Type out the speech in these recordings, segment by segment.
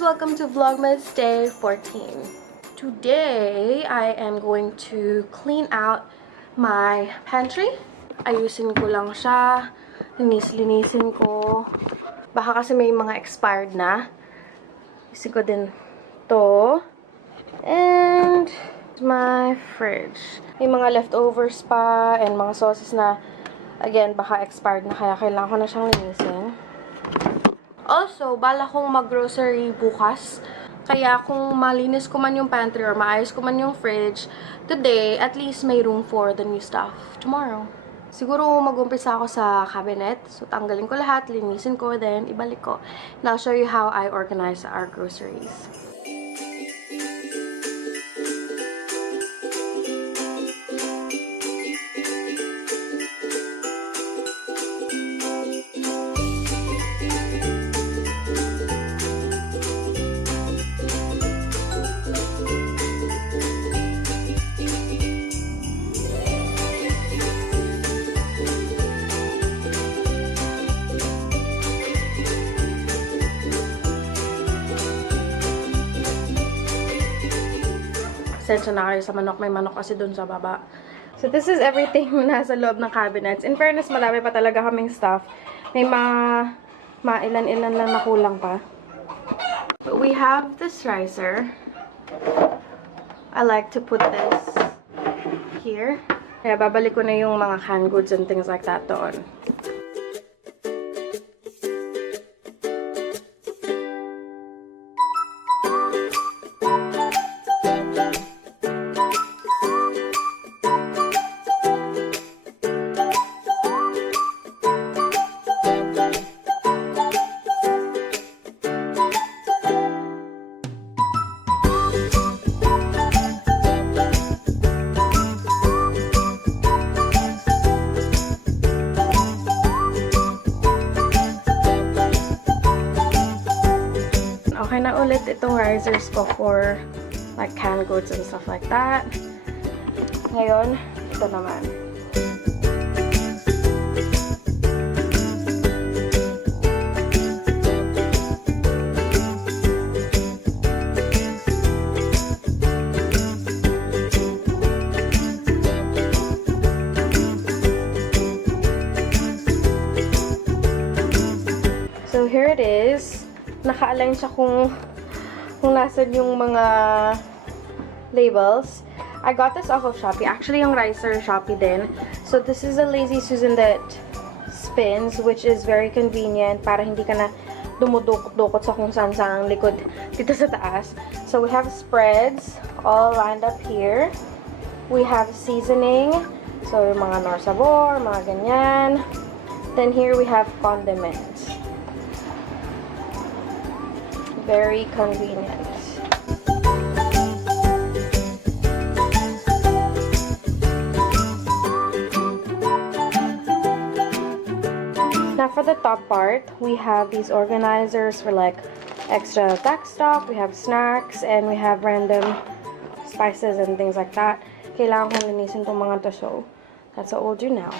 guys! Welcome to Vlogmas Day 14. Today, I am going to clean out my pantry. Ayusin ko lang siya. Linisin ko. Baka kasi may mga expired na. Ayusin ko din to. And my fridge. May mga leftovers pa and mga sauces na, again, baka expired na kaya kailangan ko na siyang linisin. Also, bala kong mag-grocery bukas. Kaya kung malinis ko man yung pantry or maayos ko man yung fridge, today, at least may room for the new stuff tomorrow. Siguro mag-umpisa ako sa cabinet. So, tanggalin ko lahat, linisin ko, then ibalik ko. And I'll show you how I organize our groceries. Sensya na kayo sa manok. May manok kasi dun sa baba. So, this is everything nasa loob ng cabinets. In fairness, marami pa talaga kaming stuff. May ilan-ilan lang nakulang pa. But we have this ricer. I like to put this here. Kaya babalik ko na yung mga canned goods and things like that doon. Okay na ulit itong risers ko for like canned goods and stuff like that. Ngayon, ito naman. So here it is. Naka-align siya kung nasan yung mga labels. I got this off of Shopee. Actually, yung ricer Shopee din. So, this is a Lazy Susan that spins, which is very convenient para hindi ka na dumudukot-dukot sa kung saan likod dito sa taas. So, we have spreads all lined up here. We have seasoning. So, yung mga nor sabor, mga ganyan. Then, here we have condiments. Very convenient. Now for the top part, we have these organizers for like extra backstock, we have snacks, and we have random spices and things like that. Kailangan kong linisin itong mga to, so that's what we'll do now.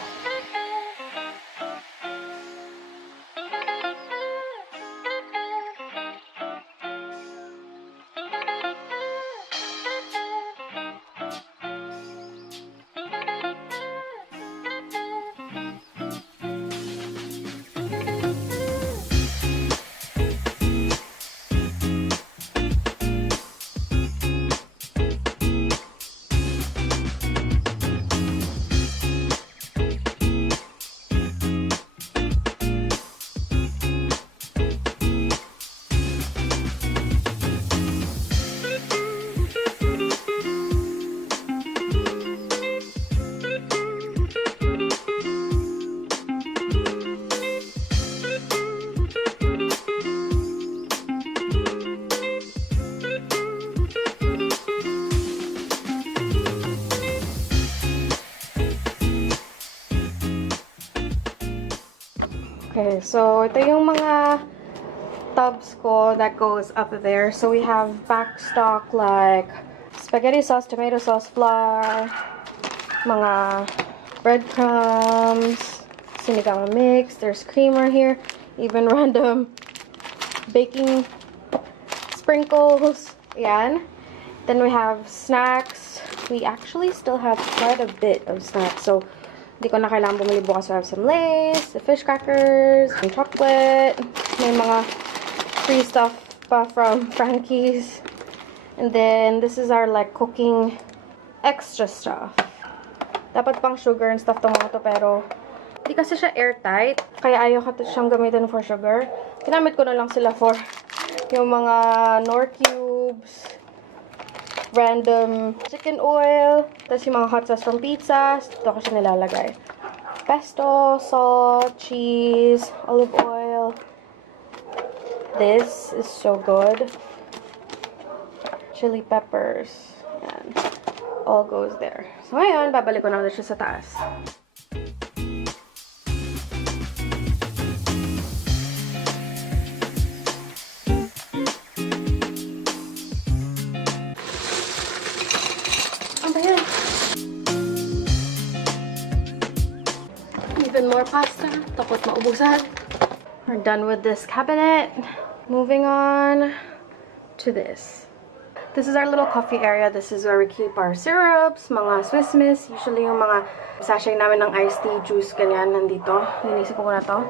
Okay, so ito yung mga tubs ko that goes up there. So we have backstock like spaghetti sauce, tomato sauce, flour, mga breadcrumbs, sinigang mix, there's creamer here, even random baking sprinkles. Yan. Then we have snacks. We actually still have quite a bit of snacks. So, hindi ko na kailangan bumili bukas. We have some Lay's, the fish crackers, some chocolate. May mga free stuff pa from Frankie's. And then, this is our like cooking extra stuff. Dapat pang sugar and stuff tong mga to, pero hindi kasi siya airtight. Kaya ayaw ko siyang gamitin for sugar. Ginamit ko na lang sila for yung mga Knorr cubes, random chicken oil, tapos yung mga hot sauce from pizzas. Dito ko siya nilalagay. Pesto, salt, cheese, olive oil. This is so good. Chili peppers. Yan. All goes there. So, ngayon, babalik ko na ulit siya sa taas. Ano ba yan? Even more pasta. Tapos maubusan. We're done with this cabinet. Moving on to this. This is our little coffee area. This is where we keep our syrups, mga Swiss Miss. Usually yung mga sachet namin ng iced tea, juice, ganyan, nandito. Linisip ko na to.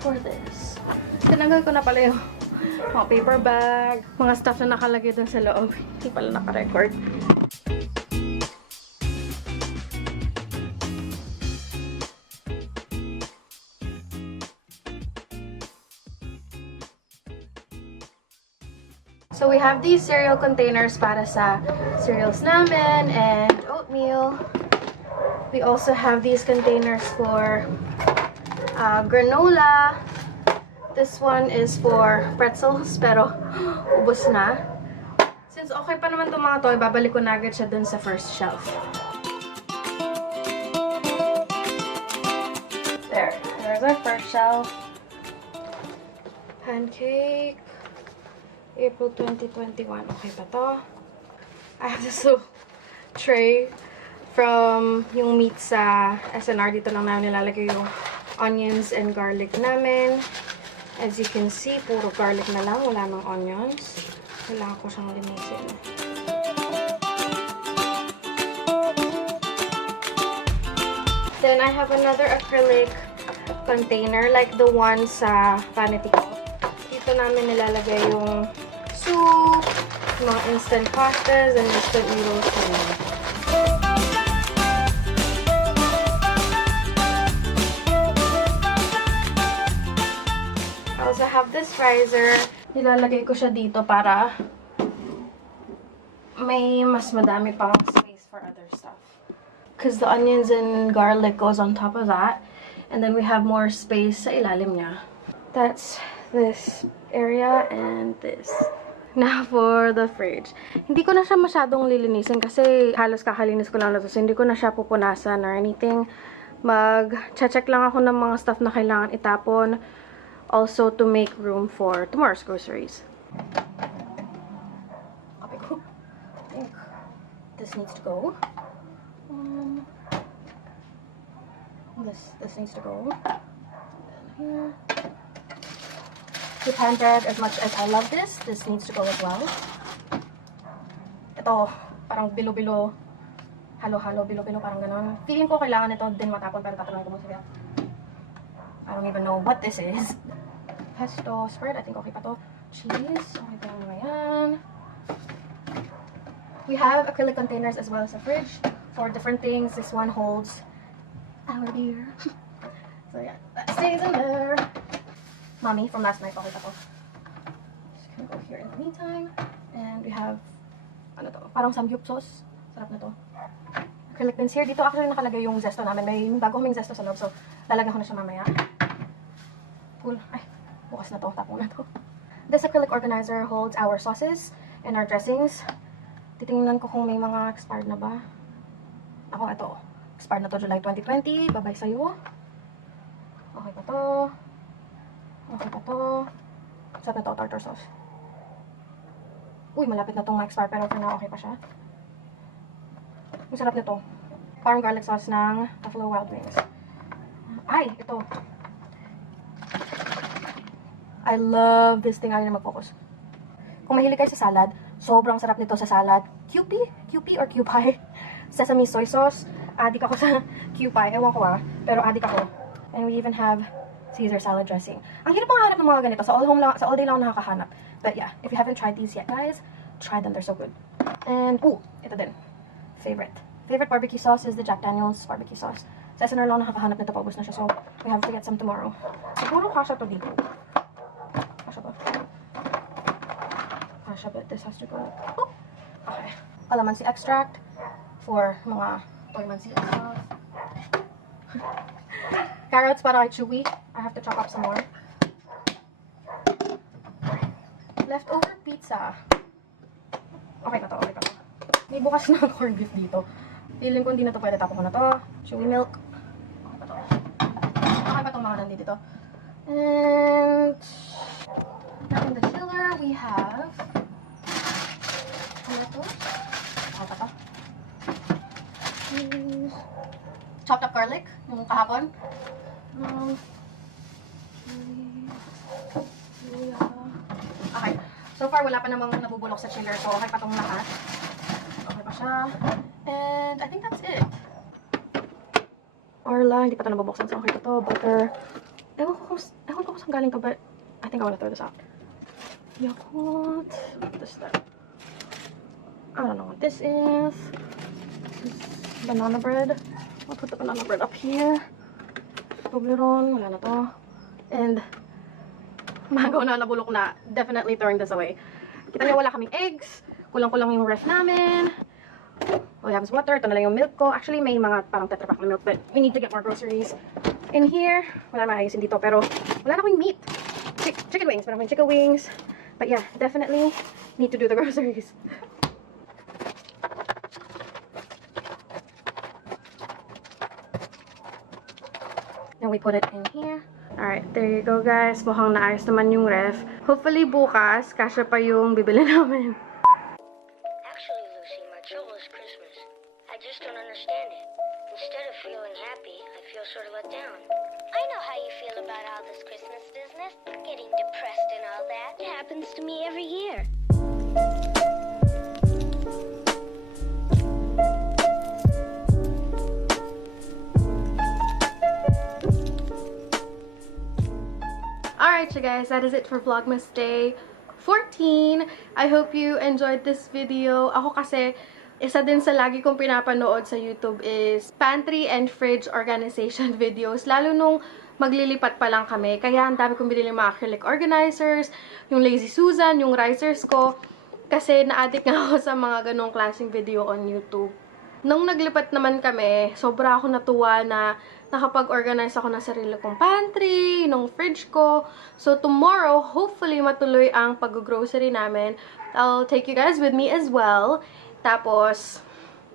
For this. Tinanggal ko na pala yung mga paper bag, mga stuff na nakalagay dun sa loob. Hindi pala naka-record. So we have these cereal containers para sa cereals namin and oatmeal. We also have these containers for granola. This one is for pretzels, pero ubos na. Since okay pa naman itong mga to, ibabalik ko na agad siya dun sa first shelf. There's our first shelf. Pancake. April 2021. Okay pa to. I have this little tray from yung meat sa SNR. Dito lang namin nilalagay yung onions and garlic namin. As you can see, puro garlic na lang. Wala nang onions. Kailangan ko siyang linisin. Then, I have another acrylic container like the one sa vanity ko. Dito namin nilalagay yung soup, mga instant pastas, and instant noodles. I also have this riser. Nilalagay ko siya dito para may mas madami pang space for other stuff. Because the onions and garlic goes on top of that. And then we have more space sa ilalim niya. That's this area and this. Now for the fridge. Hindi ko na siya masyadong lilinisin kasi halos kakalinis ko lang na to. So hindi ko na siya pupunasan or anything. Mag-check lang ako ng mga stuff na kailangan itapon. Also to make room for tomorrow's groceries. Okay, go. I think this needs to go. This needs to go. Here. The pan bread, as much as I love this needs to go as well. Ito, parang bilo-bilo. Halo-halo, bilo-bilo, parang ganon. Feeling ko kailangan ito din matapon, pero tatanungin ko mo siya. I don't even know what this is. Pesto spread, I think okay pa to. Cheese, okay pa naman yan. We have acrylic containers as well as a fridge for different things. This one holds our beer. So yeah, that stays in there. Mommy from last night, okay pa to. Just gonna go here in the meantime. And we have, ano to, parang samgyup sauce. Sarap na to. Acrylic bins here. Dito actually nakalagay yung zesto namin. May bago kaming zesto sa loob, so lalagyan ko na siya mamaya. Cool. Ay, bukas na to. Tapong na to. This acrylic organizer holds our sauces and our dressings. Titingnan ko kung may mga expired na ba. Ako, ito. Expired na to July 2020. Bye-bye sa'yo. Okay pa to. Okay pa to. Sarap na to, tartar sauce. Uy, malapit na tong ma-expire pero for now, okay pa siya. Masarap na to. Parang garlic sauce ng Buffalo Wild Wings. Ay, ito. I love this thing. Ayaw na mag-focus. Kung mahilig kayo sa salad, sobrang sarap nito sa salad. Kewpie? Kewpie or Kewpie? Sesame soy sauce. Adik ako sa Kewpie. Ewan ko pero adik ako. And we even have Caesar salad dressing. Ang hirap makahanap ng mga ganito. Sa all day lang ako nakakahanap. But yeah, if you haven't tried these yet, guys, try them. They're so good. And, ito din. Favorite barbecue sauce is the Jack Daniel's barbecue sauce. Sa SNR lang nakakahanap nito, paubos na siya. So, we have to get some tomorrow. Siguro kasha to dito. Kasha to. Kasha, but this has to go. Okay. Calamansi extract for mga calamansi extract. Carrots para kay Chewy. I have to chop up some more. Leftover pizza. Okay na to. May bukas na corned beef dito. Feeling ko hindi na to pwede. Tapon ko na to. Chewy milk. Okay pa to. Okay pa itong mga nandito. And now in the chiller, we have tomatoes. Okay pa to. Chopped up garlic. Yung kahapon. Okay. So far, wala pa namang nabubulok sa chiller. So, okay pa tong lahat. Okay pa siya. And I think that's it. Orla, hindi pa ito nabubuksan. So, okay pa to. Butter. Ewan ko kung saan galing to, but I think I wanna throw this out. Yakult. What is that? I don't know what this is. This is banana bread. I'll put the banana bread up here. Toblerone. Wala na to. And mango na nabulok na. Definitely throwing this away. Kita niyo wala kaming eggs. Kulang-kulang yung ref namin. All we have is water. Ito na lang yung milk ko. Actually, may mga parang tetra pack na milk, but we need to get more groceries. In here, wala naman ayusin dito, pero wala na akong meat. Chicken wings. Wala akong chicken wings. But yeah, definitely need to do the groceries. And we put it in here. Alright, there you go guys. Mukhang naayos naman yung ref. Hopefully bukas, kasya pa yung bibili namin. Actually, Lucy, my trouble is Christmas. I just don't understand it. Instead of feeling happy, I feel sort of let down. I know how you feel about all this Christmas business. Getting depressed and all that. It happens to me every year. Alright, you guys, that is it for Vlogmas Day 14. I hope you enjoyed this video. Ako kasi, isa din sa lagi kong pinapanood sa YouTube is pantry and fridge organization videos. Lalo nung maglilipat pa lang kami. Kaya ang dami kong binili mga acrylic organizers, yung Lazy Susan, yung risers ko. Kasi na-addict nga ako sa mga ganong klaseng video on YouTube. Nung naglipat naman kami, sobra ako natuwa na nakapag-organize ako ng sarili kong pantry, ng fridge ko. So, tomorrow, hopefully, matuloy ang pag-grocery namin. I'll take you guys with me as well. Tapos,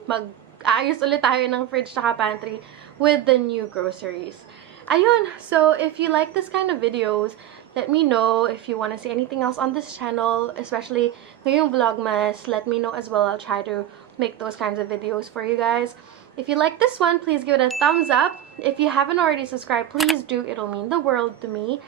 mag-aayos ulit tayo ng fridge tsaka pantry with the new groceries. Ayun! So, if you like this kind of videos, let me know if you want to see anything else on this channel, especially ngayong Vlogmas. Let me know as well. I'll try to make those kinds of videos for you guys. If you like this one, please give it a thumbs up. If you haven't already subscribed, please do. It'll mean the world to me.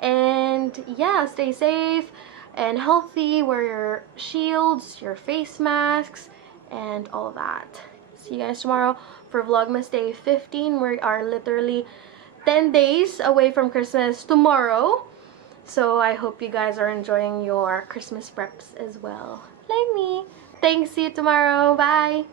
And yeah, stay safe and healthy. Wear your shields, your face masks, and all that. See you guys tomorrow for Vlogmas Day 15. We are literally 10 days away from Christmas tomorrow. So I hope you guys are enjoying your Christmas preps as well. Like me. Thanks. See you tomorrow. Bye.